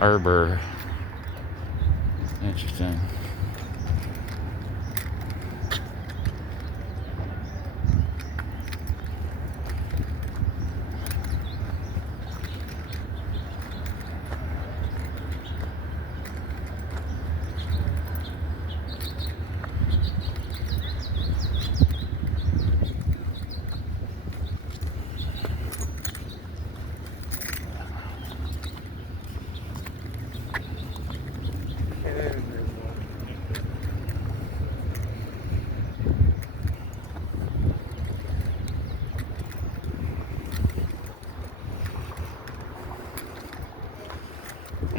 Arbor. Interesting.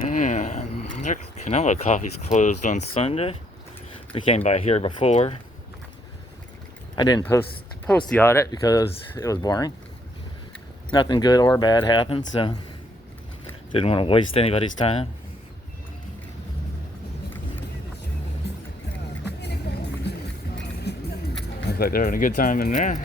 And their Canela Coffee's closed on Sunday. We came by here before. I didn't post the audit because it was boring. Nothing good or bad happened, so didn't want to waste anybody's time. Looks like they're having a good time in there.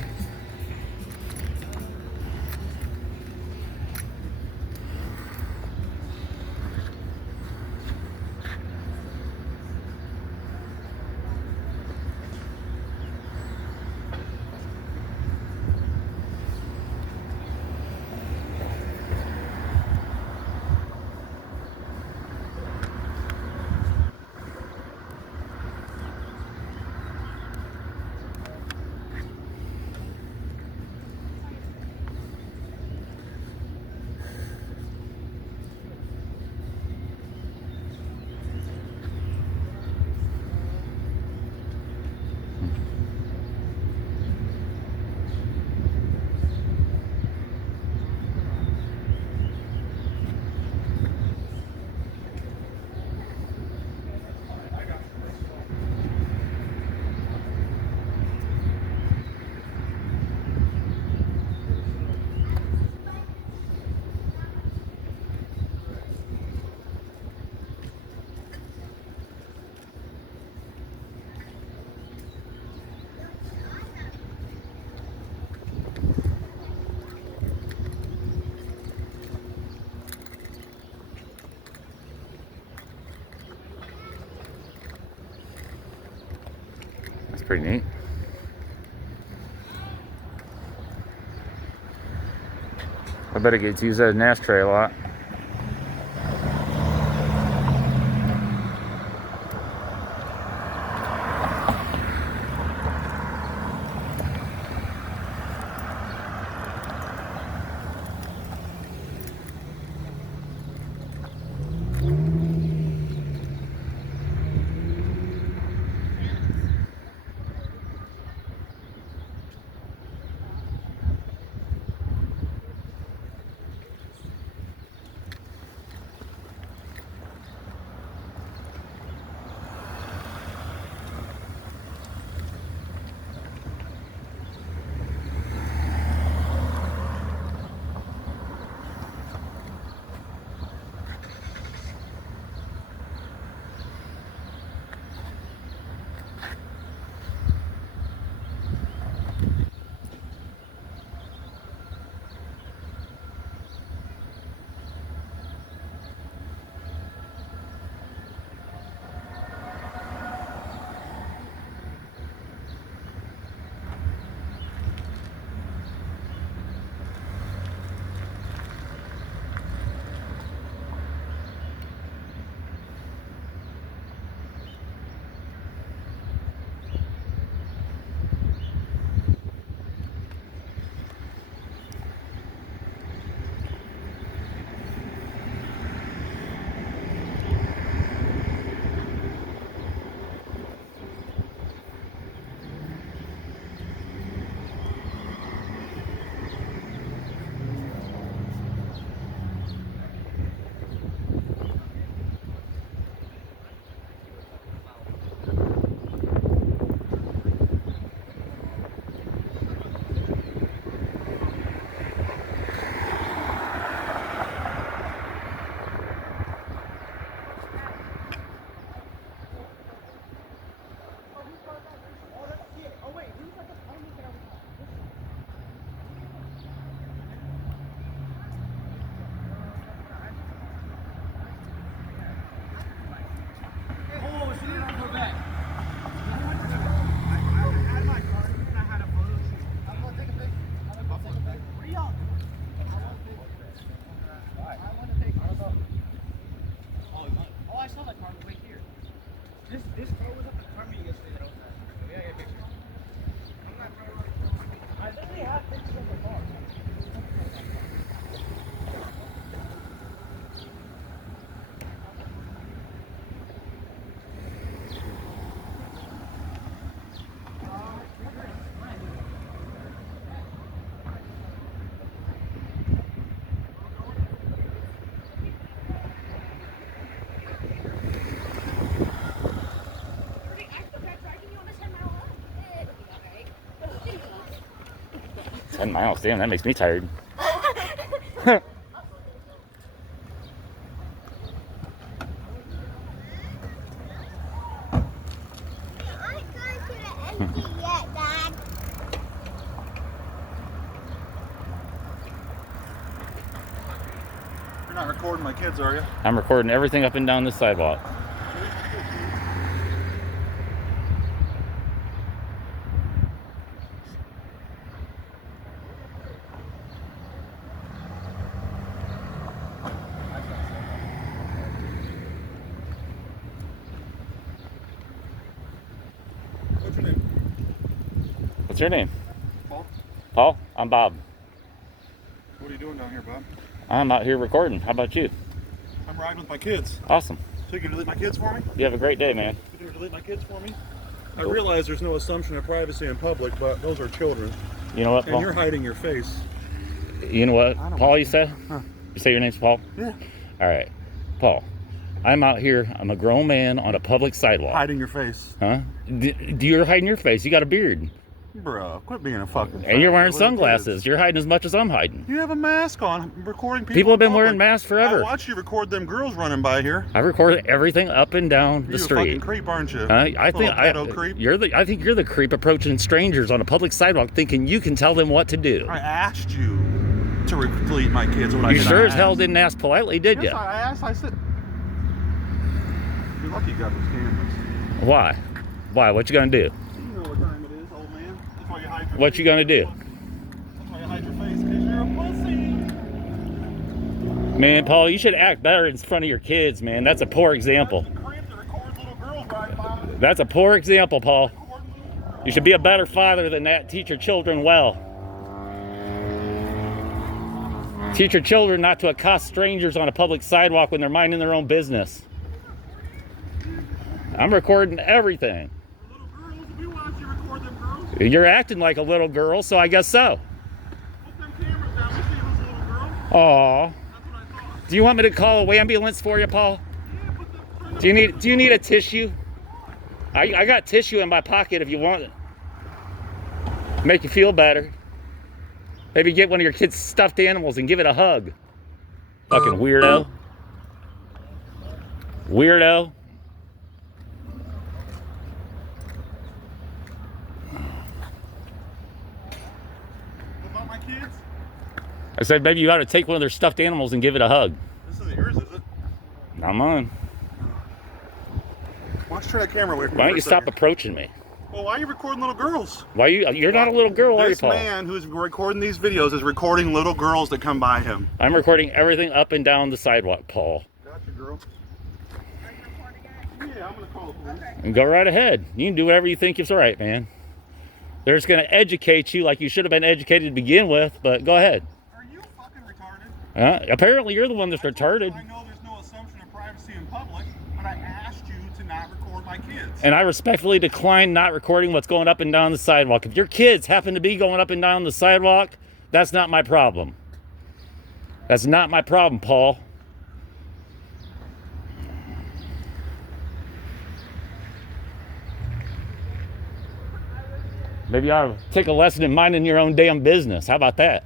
That's pretty neat. I bet it gets used as an ashtray a lot. 10 miles, damn, that makes me tired. You're not recording my kids, are you? I'm recording everything up and down the sidewalk. What's your name? What's your name? Paul? Paul? I'm Bob. What are you doing down here, Bob? I'm out here recording. How about you? I'm riding with my kids. Awesome. So you can delete my kids for me? You have a great day, man. You can delete my kids for me? I realize there's no assumption of privacy in public, but those are children. You know what, And Paul? you're hiding your face. You know what, Paul, you said? Huh. You say your name's Paul? Yeah. All right. Paul, I'm out here. I'm a grown man on a public sidewalk. Hiding your face. Huh? You're hiding your face. You got a beard. Bro, quit being a fucking And you're wearing little sunglasses. kids. You're hiding as much as I'm hiding. You have a mask on. I'm recording people. People have in been wearing public. masks forever. I watch you record them girls running by here. I record everything up and down the You're a street. fucking creep, aren't you? I think Little pedo creep. I think you're the creep approaching strangers on a public sidewalk, thinking you can tell them what to do. I asked you to delete my kids. What You sure as hell asked? didn't ask politely, did Yes, you? I asked. I said. You're lucky you got those cameras. Why? Why? What you gonna do? You know what time it is, old man. That's why you hide your What face. you gonna do? That's why you hide your face, because you're a pussy. Man, Paul, you should act better in front of your kids, man. That's a poor example. That's the creep that records little girls riding by. That's a poor example, Paul. You should be a better father than that. Teach your children well. Teach your children not to accost strangers on a public sidewalk when they're minding their own business. I'm recording everything. Little girls, we watch you record them girls. You're acting like a little girl, so I guess so. Put them cameras down. We see this little girl. Aw. That's what I thought. Do you want me to call a ambulance for you, Paul? Yeah, put them. Do you need a tissue? I got tissue in my pocket if you want it. Make you feel better. Maybe get one of your kids' stuffed animals and give it a hug. Fucking weirdo. Weirdo. About my kids? I said maybe you ought to take one of their stuffed animals and give it a hug. This isn't yours, is it? I'm on. Why don't you turn that camera away from me? Why don't for you a stop second? approaching me? Well, why are you recording little girls? You're not a little girl, are you, This Paul? man who's recording these videos is recording little girls that come by him. I'm recording everything up and down the sidewalk, Paul. Gotcha, girl. Yeah, I'm gonna call the police. And go right ahead. You can do whatever you think is right, man. They're just going to educate you like you should have been educated to begin with, but go ahead. Are you fucking retarded? Apparently you're the one that's retarded. I know there's no assumption of privacy in public, but I asked you to not record my kids. And I respectfully decline not recording what's going up and down the sidewalk. If your kids happen to be going up and down the sidewalk, that's not my problem. That's not my problem, Paul. Maybe you ought to take a lesson in minding your own damn business. How about that?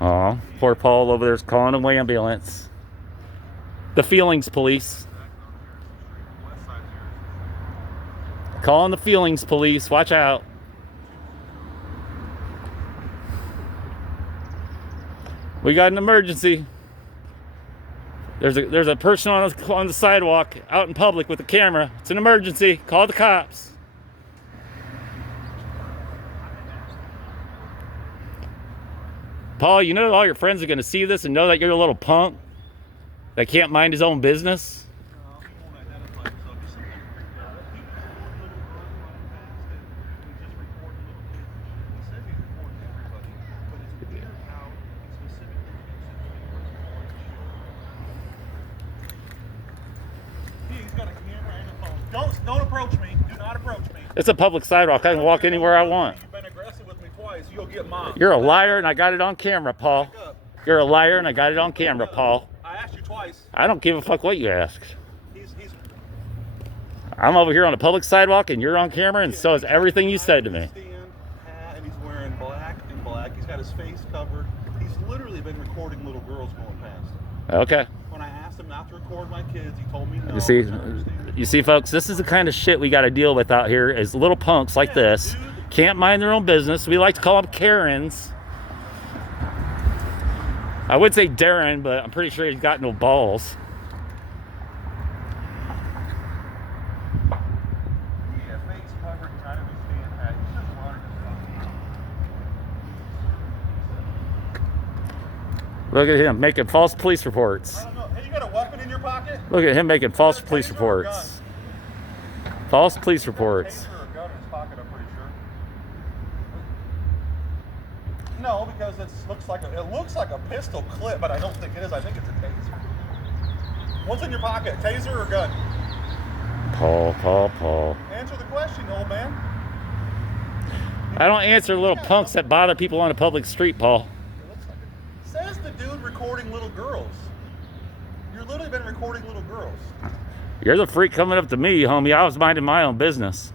Oh, poor Paul over there's calling an ambulance. The feelings police. Calling the feelings police. Watch out. We got an emergency. There's a person on the sidewalk out in public with a camera. It's an emergency. Call the cops. Paul, you know all your friends are going to see this and know that you're a little punk that can't mind his own business. He's got a camera and a phone. Don't approach me. Do not approach me. It's a public sidewalk. I can walk anywhere I want. You've been aggressive with me twice. You'll get mine. You're a liar and I got it on camera, Paul. You're a liar and I got it on camera, Paul. I asked you twice. twice. I don't give a fuck what you ask. He's I'm over here on a public sidewalk, and you're on camera, and so is everything you said to me. And he's wearing black and black. He's got his face covered. He's literally been recording little girls going past. Okay. When I asked him not to record my kids, he told me no. You see, folks, this is the kind of shit we got to deal with out here. Is little punks like this can't mind their own business. We like to call them Karens. I would say Darren, but I'm pretty sure he's got no balls. Yeah, face covered. I understand that. He's just learning. Look at him making false police reports. I don't know. Hey, you got a weapon in your pocket? Look at him making false police reports. False police reports. Taser or a gun in his pocket, I'm pretty sure. No, because it looks like a pistol clip, but I don't think it is. I think it's a taser. What's in your pocket? Taser or gun? Paul. Answer the question, old man. I don't answer little punks that bother people on a public street, Paul. It looks like it. Says the dude recording little girls. You've literally been recording little girls. You're the freak coming up to me, homie. I was minding my own business.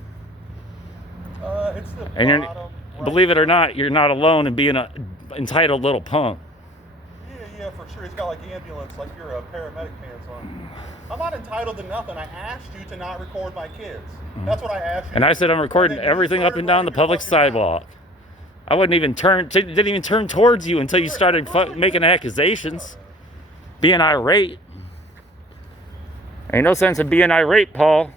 It's the And bottom right. believe it or not, you're not alone in being a entitled little punk. Yeah, for sure. He's got like ambulance, like you're a paramedic pants on. I'm not entitled to nothing. I asked you to not record my kids. That's what I asked you. And I said I'm recording everything up and down the public sidewalk. I didn't even turn towards you until you started making accusations. Being irate. Ain't no sense in being irate, Paul.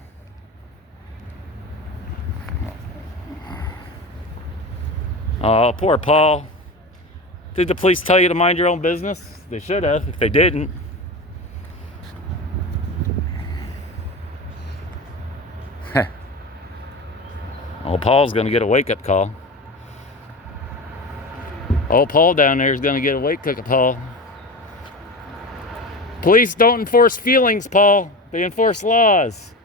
Oh, poor Paul. Did the police tell you to mind your own business? They should have, if they didn't. Oh, Paul's gonna get a wake-up call. Oh, Paul down there is gonna get a wake-up call. Police don't enforce feelings, Paul. They enforce laws.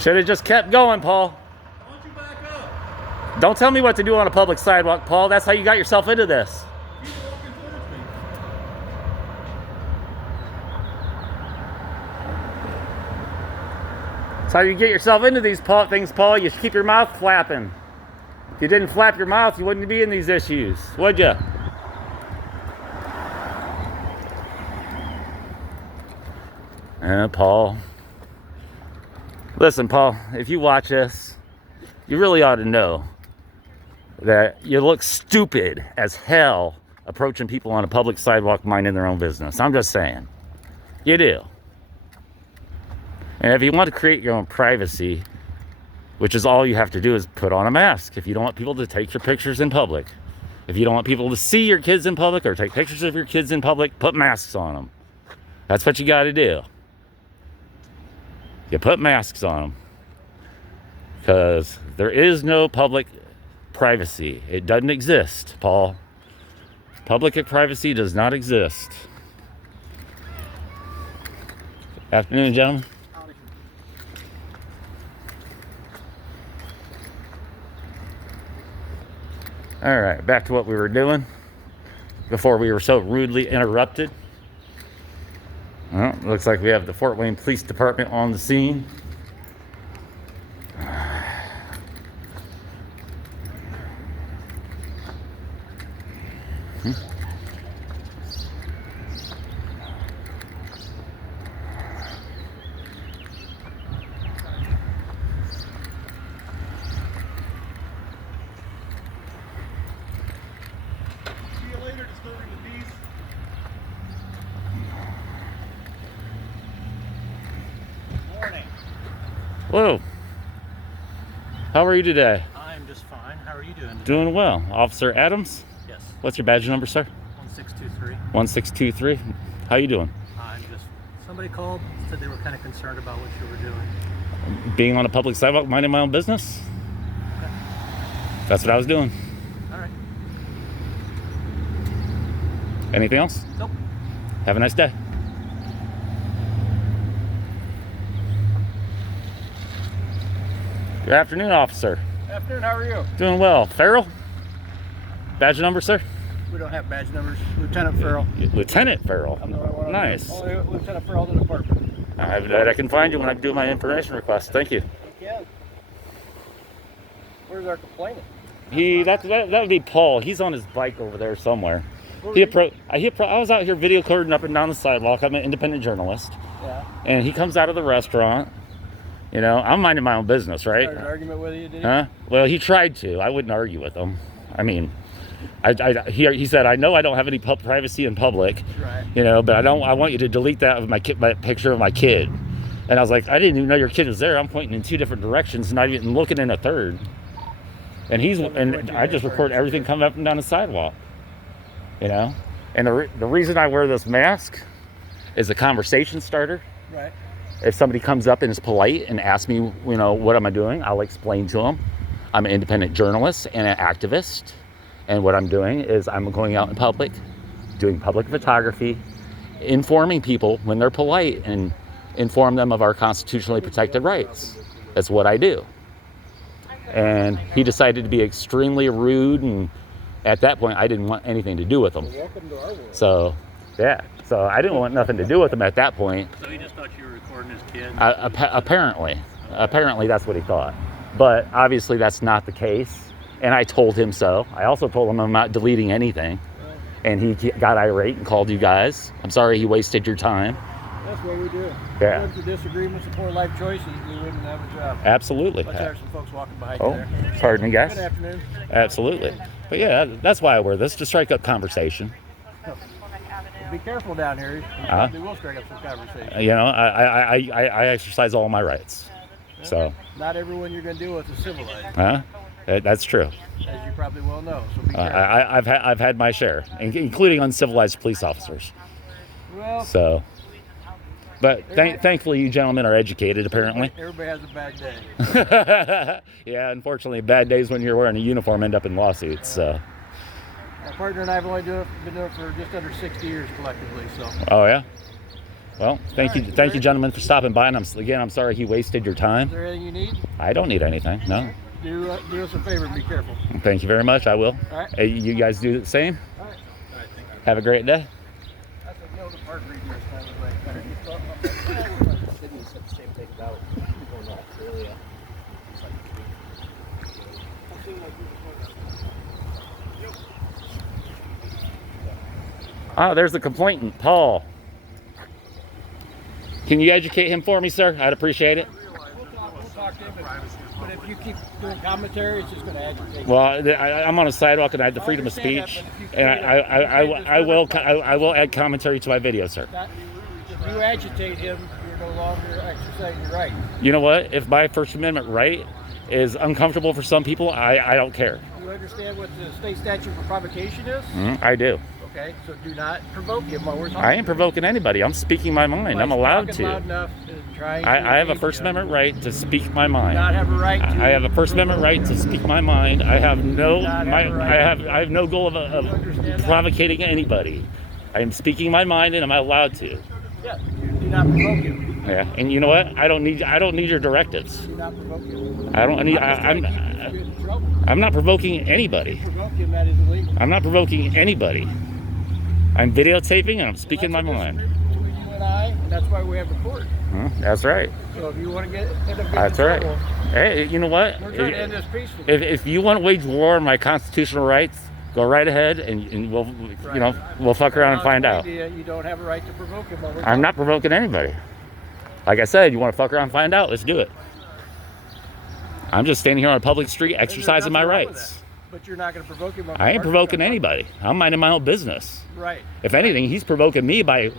Should have just kept going, Paul. Why don't you back up? Don't tell me what to do on a public sidewalk, Paul. That's how you got yourself into this. Keep walking towards me. That's how you get yourself into these things, Paul. You keep your mouth flapping. If you didn't flap your mouth, you wouldn't be in these issues, would you? Paul. Listen, Paul, if you watch this, you really ought to know that you look stupid as hell approaching people on a public sidewalk minding their own business. I'm just saying. You do. And if you want to create your own privacy, which is all you have to do, is put on a mask. If you don't want people to take your pictures in public. If you don't want people to see your kids in public or take pictures of your kids in public, put masks on them. That's what you got to do. You put masks on them. Because there is no public privacy. It doesn't exist, Paul. Public privacy does not exist. Afternoon, gentlemen. All right, back to what we were doing before we were so rudely interrupted. Well, looks like we have the Fort Wayne Police Department on the scene. See you later, disturbing the peace. Morning. Whoa. How are you today? I'm just fine. How are you doing today? Doing well. Officer Adams? Yes. What's your badge number, sir? 1623. 1623. How you doing? Somebody called, said they were kind of concerned about what you were doing. Being on a public sidewalk, minding my own business? Okay. That's what I was doing. All right. Anything else? Nope. Have a nice day. Good afternoon, officer. Afternoon, how are you? Doing well. Farrell? Badge number, sir? We don't have badge numbers. Lieutenant Farrell. Lieutenant Farrell. I'm the only one. Nice. Only Lieutenant Farrell in the department. I can find you when I do my information request. Thank you. Yeah. Where's our complainant? That would be Paul. He's on his bike over there somewhere. Where I was out here video coding up and down the sidewalk. I'm an independent journalist. Yeah. And he comes out of the restaurant. You know, I'm minding my own business, right? Started an argument with you, did he? Huh? Well, he tried to. I wouldn't argue with him. I mean, he said, I know I don't have any privacy in public, Right. you know, but I want you to delete that of my picture of my kid. And I was like, I didn't even know your kid was there. I'm pointing in 2 different directions, not even looking in a third. And I just record everything coming up and down the sidewalk, you know. And the reason I wear this mask is a conversation starter. Right. If somebody comes up and is polite and asks me, you know, what am I doing? I'll explain to them. I'm an independent journalist and an activist. And what I'm doing is I'm going out in public, doing public photography, informing people when they're polite and inform them of our constitutionally protected rights. That's what I do. And he decided to be extremely rude, and at that point I didn't want anything to do with him. Welcome to our world. So, yeah. So I didn't want nothing to do with him at that point. So he just thought you were recording his kid? Apparently that's what he thought. But obviously that's not the case. And I told him so. I also told him I'm not deleting anything. And he got irate and called you guys. I'm sorry he wasted your time. That's what we do. Yeah. If we went to disagreements and poor life choices, we wouldn't have a job. Absolutely. Let's have some folks walking behind you Oh, there. pardon me, guys. Good afternoon. Absolutely. But yeah, that's why I wear this, to strike up conversation. Be careful down here. You probably will strike up some conversation. You know, I exercise all my rights. So. Not everyone you're going to deal with is civilized. Huh? That's true. As you probably well know. So be careful. I've had my share, including uncivilized police officers. Well, So. But thankfully, you gentlemen are educated, apparently. Everybody has a bad day. Yeah, unfortunately, bad days when you're wearing a uniform end up in lawsuits. So. My partner and I have only been doing it for just under 60 years collectively. So. Oh yeah. Well, thank you, gentlemen, for stopping by. And I'm sorry he wasted your time. Is there anything you need? I don't need anything. No. Do us a favor and be careful. Thank you very much. I will. All right. Hey, you guys do the same. All right. Thank you. Have a great day. I think no, the park reading this kind of way. Sydney said the same thing about going to Australia. It's like, Ah, there's the complainant, Paul. Can you educate him for me, sir? I'd appreciate it. We'll talk to him, but if you keep doing commentary, it's just going to agitate. Well, I'm on a sidewalk and I have the freedom of speech, and I will add commentary to my video, sir. If you agitate him, you're no longer exercising your right. You know what? If my First Amendment right is uncomfortable for some people, I don't care. You understand what the state statute for provocation is? I do. Okay, so do not provoke him while we're talking. I ain't provoking anybody. I'm speaking my mind. I'm allowed to. Loud enough and trying to I have a engage First him. Amendment right to speak my Do mind. not have a right to. I have a First Amendment right to speak my mind. I have no I have no goal of provoking anybody. I am speaking my mind, and I'm allowed to. Yeah, you do not provoke him. Yeah, and you know what? I don't need your directives. Do not provoke him. I don't need. I'm just trying to keep you in trouble. I'm not provoking anybody. If you provoke him, that is illegal. I'm not provoking anybody. I'm videotaping and I'm speaking my mind. Between you and I, and that's why we have the court. That's right. So if you want to end up getting That's in right. trouble, Hey, you know what? we're trying to end this peacefully. If you want to wage war on my constitutional rights, go right ahead, and we'll we'll fuck around and find out. You don't have a right to provoke him. I'm not provoking anybody. Like I said, you want to fuck around and find out? Let's do it. I'm just standing here on a public street exercising my rights. But you're not going to provoke him. I ain't provoking anybody. I'm minding my own business. Right. If anything, he's provoking me by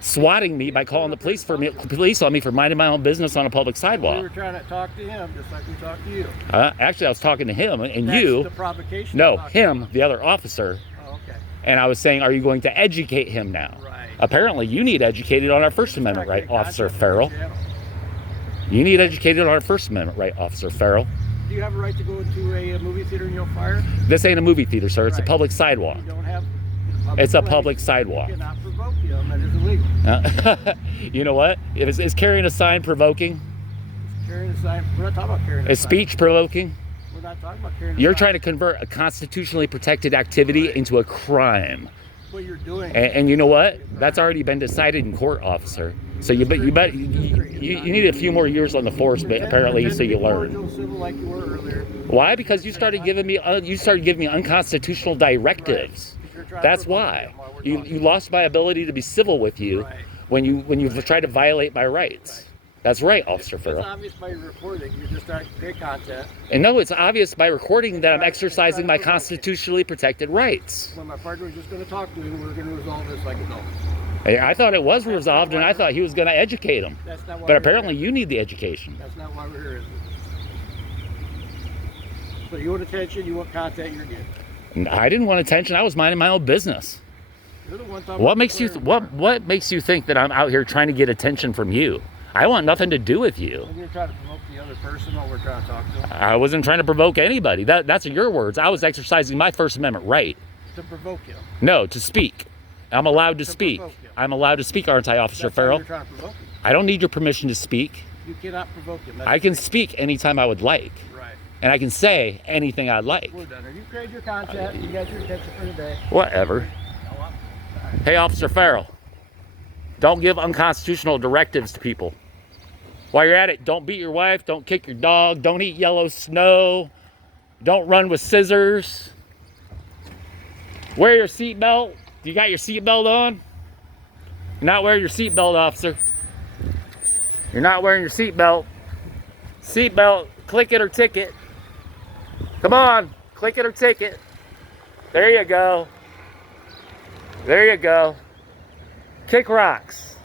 swatting me by calling the police on me for minding my own business on a public We sidewalk. were trying to talk to him just like we talked to you. Actually, I was talking to him and That's you. the provocation. No, talking him, about. the other officer. Oh, okay. And I was saying, are you going to educate him now? Right. Apparently, you need educated on our First Amendment right, Officer Farrell. Yeah. You need educated on our First Amendment right, Officer Farrell. Do you have a right to go into a movie theater and you'll fire? This ain't a movie theater, sir. It's a Right. public sidewalk. You don't have. It's a place, public sidewalk. You cannot provoke him. That is illegal. You know what? Is carrying a sign provoking? Carrying a sign. We're not talking about carrying a Is sign. speech provoking? We're not talking about carrying a You're sign. trying to convert a constitutionally protected activity into a crime. What you're doing. And you know what? That's already been decided in court, officer. So you need a few more years on the force, but apparently so you learn. Civil like you were earlier. Why? Because you started giving me unconstitutional directives. That's why. You lost my ability to be civil with you when you tried to violate my rights. That's right, Officer Farrell. It's obvious by your recording. You're just trying to create content. And no, it's obvious by recording that I'm exercising my constitutionally protected rights. When my partner was just going to talk to him, we were going to resolve this like adults. I thought it was resolved, and I thought he was going to educate him. That's not why But we're apparently here. you need the education. That's not why we're here. Is it? So you want attention, you want content, you're good. I didn't want attention. I was minding my own business. You're the one talking What about makes you declaring war. what makes you think that I'm out here trying to get attention from you? I want nothing to do with you. And you're trying to provoke the other person while we're trying to talk to them. I wasn't trying to provoke anybody. That's your words. I was exercising my First Amendment right. To provoke him. No, to speak. I'm allowed to speak. provoke you. I'm allowed to speak, aren't I, Officer That's how Farrell? you're trying to provoke him. I don't need your permission to speak. You cannot provoke him. That's I can illegal. speak anytime I would like. Right. And I can say anything I'd like. We're done. You created your content. You got your attention for today. Whatever. Hey, Officer Farrell. Don't give unconstitutional directives to people. While you're at it, don't beat your wife, don't kick your dog, don't eat yellow snow, don't run with scissors. Wear your seatbelt. You got your seatbelt on? You're not wearing your seatbelt, officer. You're not wearing your seatbelt. Seatbelt, click it or ticket. Come on, click it or ticket. There you go. There you go. Kick rocks.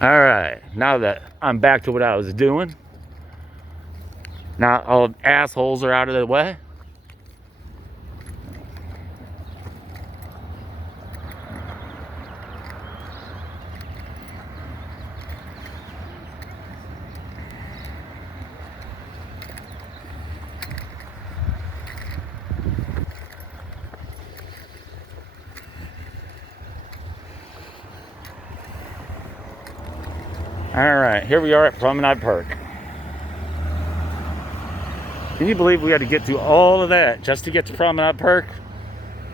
All right, now that I'm back to what I was doing, now all the assholes are out of the way. All right, here we are at Promenade Park. Can you believe we had to get through all of that just to get to Promenade Park?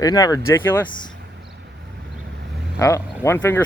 Isn't that ridiculous? Oh, one finger